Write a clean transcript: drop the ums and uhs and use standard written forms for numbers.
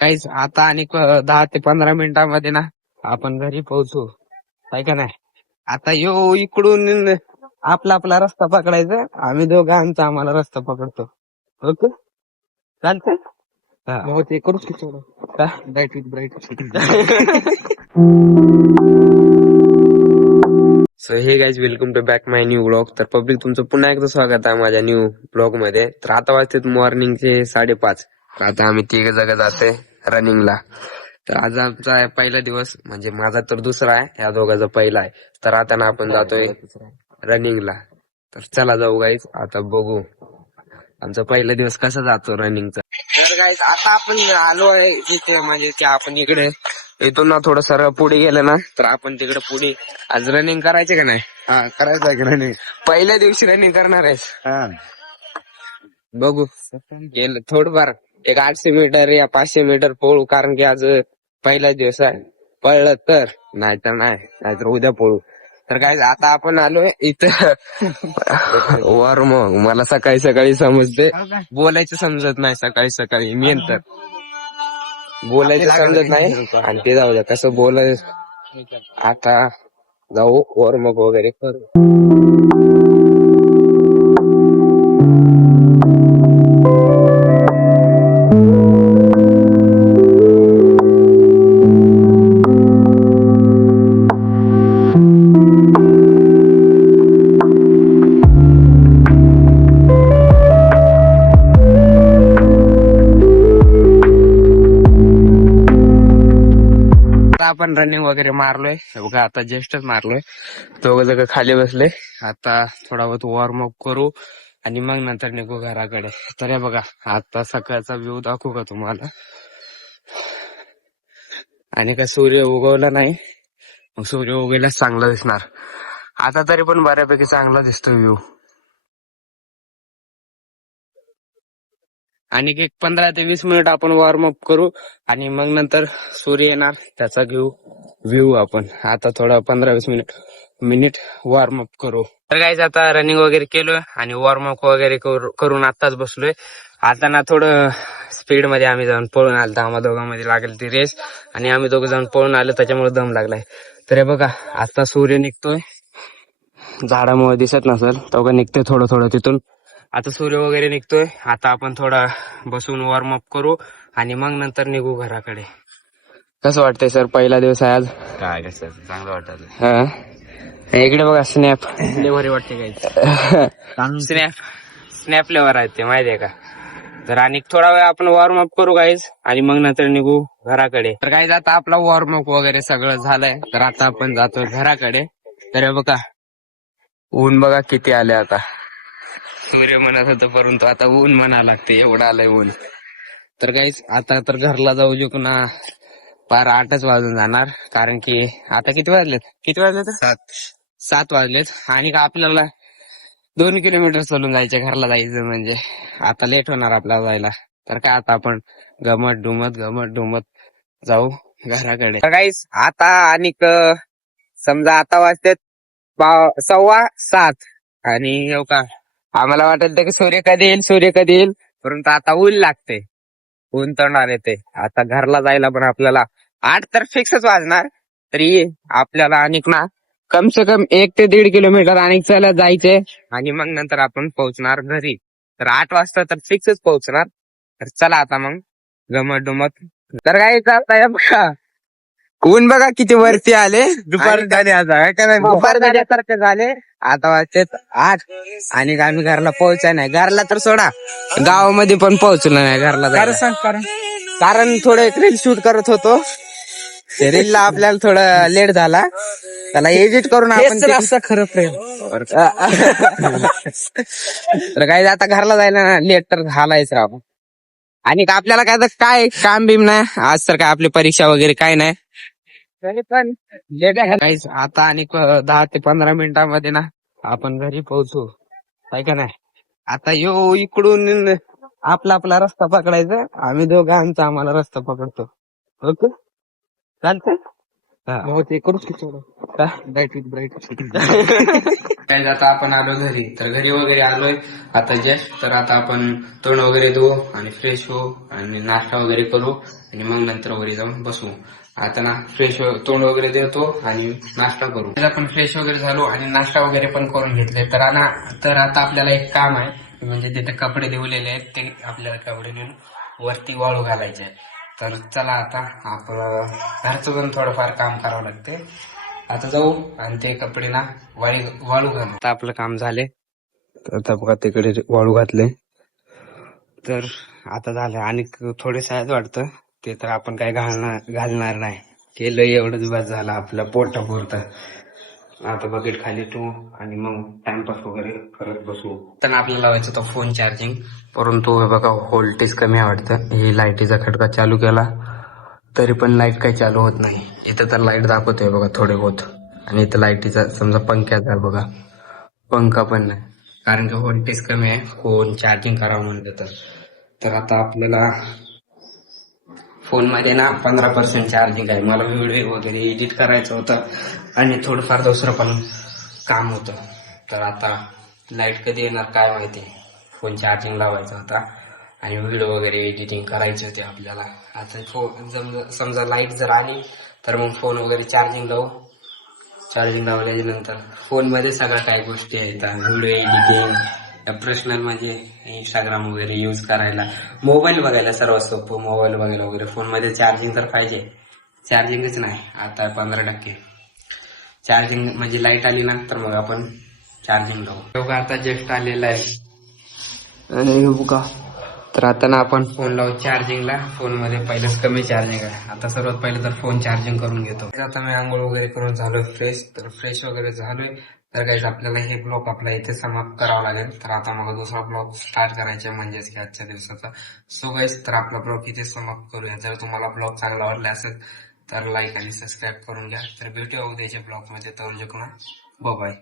काहीच आता आणि 10 ते 15 मिनिटांमध्ये ना आपण घरी पोहोचू, काय का नाही. आता इकडून आपला आपला रस्ता पकडायचा, आम्ही दोघं आमचा आम्हाला रस्ता पकडतो. ओके, चालतंय. हा. ते करूच की थोडं का? Bright with bright. So hey guys, welcome to back my new blog. तर पब्लिक, तुमचं पुन्हा एकदा स्वागत आहे माझ्या न्यू ब्लॉग मध्ये. तर आता वाजतात मॉर्निंगचे 5:30. आता आम्ही तिघ जग जाते रनिंगला. तर आज आमचा आहे पहिला दिवस, म्हणजे माझा तर दुसरा आहे, या दोघांचा पहिला आहे. तर आता ना आपण जातोय रनिंगला. तर चला जाऊ गाईज, आता बघू आमचा पहिला दिवस कसा जातो रनिंगचा. तर गाईज आता आपण आलो आहे इथे, म्हणजे की आपण इकडे इथून ना थोडं सरळ पुढे गेलं ना तर आपण तिकडे पुढे. आज रनिंग करायचे का नाही? हा, करायचं आहे की रनिंग. पहिल्या दिवशी रनिंग करणार आहेस? हा, बघू, गेलं थोडंफार एक 800 मीटर या 500 मीटर पळू, कारण की आज पहिला दिवस आहे. पळलं तर, नाहीतर नाही, नाहीतर उद्या पळू. तर काय, आता आपण आलोय इथं वर. मग मला सकाळी सकाळी समजते, बोलायचं समजत नाही सकाळी सकाळी. मी तर बोलायचं समजत नाही, आणि ते जाऊ द्या कसं बोलायचं. आता जाऊ वर मग वगैरे करू. आपण रनिंग वगैरे मारलोय बघा, आता जस्टच मारलोय. दोघं जग खाली बसले. आता थोडा बहुत वॉर्मअप करू आणि मग नंतर निघू घराकडे. तर हे बघा, आता सकाळचा व्ह्यू दाखवू का तुम्हाला? आणि का सूर्य उगवला नाही, मग सूर्य उगवल्यास चांगला दिसणार. आता तरी पण बऱ्यापैकी चांगला दिसतो व्ह्यू. आणि एक 15 ते 20 मिनिट आपण वॉर्मअप करू आणि मग नंतर सूर्य येणार, त्याचा व्ह्यू आपण आता थोडा 15-20 मिनिट वॉर्मअप करू. तर गाईज, आता रनिंग वगैरे केलोय आणि वॉर्मअप वगैरे करून आताच बसलोय. आता ना थोडं स्पीड मध्ये आम्ही जाऊन पळून आलो, आम्हा दोघांमध्ये लागेल ती रेस आणि आम्ही दोघं जाऊन पळून आलो, त्याच्यामुळे दम लागलाय. तर हे बघा, आता सूर्य निघतोय, झाडामुळे दिसत नसेल तो निघतोय थोडं थोडं तिथून. आता सूर्य वगैरे निघतोय. आता आपण थोडा बसून वॉर्मअप करू आणि मग नंतर निघू घराकडे. कसं वाटतंय सर, पहिला दिवस आहे आज? काय कसं चांगलं वाटत. हा, इकडे बघा स्नॅप. भारी वाटते काय स्नॅप लेवर आहेत ते, माहितीये का? तर आणि थोडा वेळ आपण वॉर्मअप करू गाईज आणि मग नंतर निघू घराकडे. तर गाईज, आता आपला वॉर्मअप वगैरे सगळं झालंय, तर आता आपण जातोय घराकडे. तर हे बघा, ऊन बघा किती आले आता. सूर्य म्हणत होतं, परंतु आता ऊन म्हणा लागते, एवढं आलंय ऊन. तर काहीच, आता तर घरला जाऊ जो ना, पार 8च वाजून जाणार, कारण की आता किती वाजलेत? 7 वाजलेत. आणि का आपल्याला 2 किलोमीटर चालून जायचे घरला जायचं, म्हणजे आता लेट होणार आपल्याला जायला. तर काय, आता आपण घमत डुमत जाऊ घराकडे. तर काहीच, आता आणि समजा आता वाजतात 6:15 आणि येऊ का, आम्हाला वाटत की सूर्य कधी येईल, परंतु आता ऊन लागते, ऊन तोंडावर येते. आता घरला जायला पण आपल्याला 8 तर फिक्सच वाजणार. तरी आपल्याला आणि ना कम से कम 1 ते 1.5 किलोमीटर आणि चला जायचे आणि मग नंतर आपण पोहोचणार घरी. तर 8 वाजता तर फिक्सच पोहोचणार. तर चला आता मग गमत डुमत. तर काय चालतंय बघा, ऊन बघा किती वरती आले. दुपारी झाली आता काय नाही. दुपार झाल्यासारखे झाले. आता वाजते 8 आणि आम्ही घरला पोहोचाय नाही. घरला तर सोडा, गावामध्ये पण पोहोचलो नाही घरला जायला. कारण थोडं एक रील शूट करत होतो, रीलला आपल्याला थोडं लेट झाला, त्याला एडिट करून आपण खरं प्रेम. तर काय, आता घरला जायला ना लेट तर झालायच राव. आणि आपल्याला काय काम बिम नाही आज, तर काय आपली परीक्षा वगैरे काय नाही. तरी पण लेट आहे. आता आणि 10 ते 15 मिनिटांमध्ये ना आपण घरी पोहोचू, काय का नाही. आता इकडून आपला आपला रस्ता पकडायचा, आम्ही दोघं आमचा आम्हाला रस्ता पकडतो. ओके, चालतंय. भाऊ ते करूच की थोडं का? Bright with bright. काय आता आपण आलो घरी, तर घरी वगैरे आलोय आता जस्ट. तर आता आपण तोंड वगैरे धुवू आणि फ्रेश होऊ आणि नाश्ता वगैरे करू आणि मग नंतर वरी जाऊन बसू. आता ना फ्रेश तोंड वगैरे देतो आणि नाश्ता करू. आपण फ्रेश वगैरे झालो आणि नाश्ता वगैरे पण करून घेतले. तर आता आपल्याला एक काम आहे, म्हणजे तिथे कपडे धुवलेले आहेत ते आपल्याला कपडे नेऊन वरती वाळू घालायचे आहे. तर चला आता आपलं घरचं पण थोडंफार काम करावं लागते. आता जाऊ आणि ते कपडे ना वाळू घालू. आता आपलं काम झाले, तर आता बघा तिकडे वाळू घातले. तर आता झालं आणि थोडेसे आहेत वाटतं, ते तर आपण काय घालणार नाही. केलं एवढंच बस झालं आपलं पोटापुरतं. आता बकेट खाली ठेवू आणि मग टाइमपास वगैरे करत बसू. तर आपल्याला लावायचं होतं फोन चार्जिंग, परंतु हे बघा व्होल्टेज कमी आहे वाटतं. हे लाईटीचा खटका चालू केला तरी पण लाईट काही चालू होत नाही. इथं तर लाईट दाखवतोय बघा थोडे बहुत, आणि इथं लाईटीचा समजा पंख्याचा बघा पंखा पण नाही, कारण की व्होल्टेज कमी आहे. फोन चार्जिंग करावं म्हणलं तर आता आपल्याला फोन मध्ये ना 15% चार्जिंग आहे. मला व्हिडिओ वगैरे एडिट करायचं होतं आणि थोडंफार दुसरं पण काम होतं. तर आता लाईट कधी येणार काय माहिती. फोन चार्जिंग लावायचा होता आणि व्हिडिओ वगैरे एडिटिंग करायचे होते आपल्याला. आता समजा लाईट जर आली तर मग फोन वगैरे चार्जिंग लावू. चार्जिंग लावल्याच्या नंतर फोन मध्ये सगळ्या काही गोष्टी आहेत, व्हिडिओ एडिटिंग, पर्सनल म्हणजे इंस्टाग्राम वगैरे यूज करायला, मोबाईल बघायला सर्वात सोपं. मोबाईल बघायला वगैरे फोन मध्ये चार्जिंग तर पाहिजे. चार्जिंगच नाही, आता 15% चार्जिंग. म्हणजे लाईट आली ना तर मग आपण चार्जिंग लावू. बघा आता जस्ट आलेला आहे आणि बघा तर आता ना आपण फोन लावू चार्जिंगला. फोन मध्ये पहिलेच कमी चार्जिंग आहे. आता सर्वात पहिले तर फोन चार्जिंग करून घेतो. आता मी आंघोळ वगैरे करून झालोय फ्रेश. तर फ्रेश वगैरे झालोय. तर गाईस आपल्याला हे ब्लॉग आपला इथे समाप्त करावा लागेल. तर आता मग दुसरा ब्लॉग स्टार्ट करायचा म्हणजेच की आजच्या दिवसाचा. सो गाईस तर आपला ब्लॉग इथे समाप्त करूया. जर तुम्हाला ब्लॉग चांगला वाटला असेल तर लाईक आणि सबस्क्राईब करून घ्या. तर भेटूया उद्याच्या ब्लॉग मध्ये. तर बाय.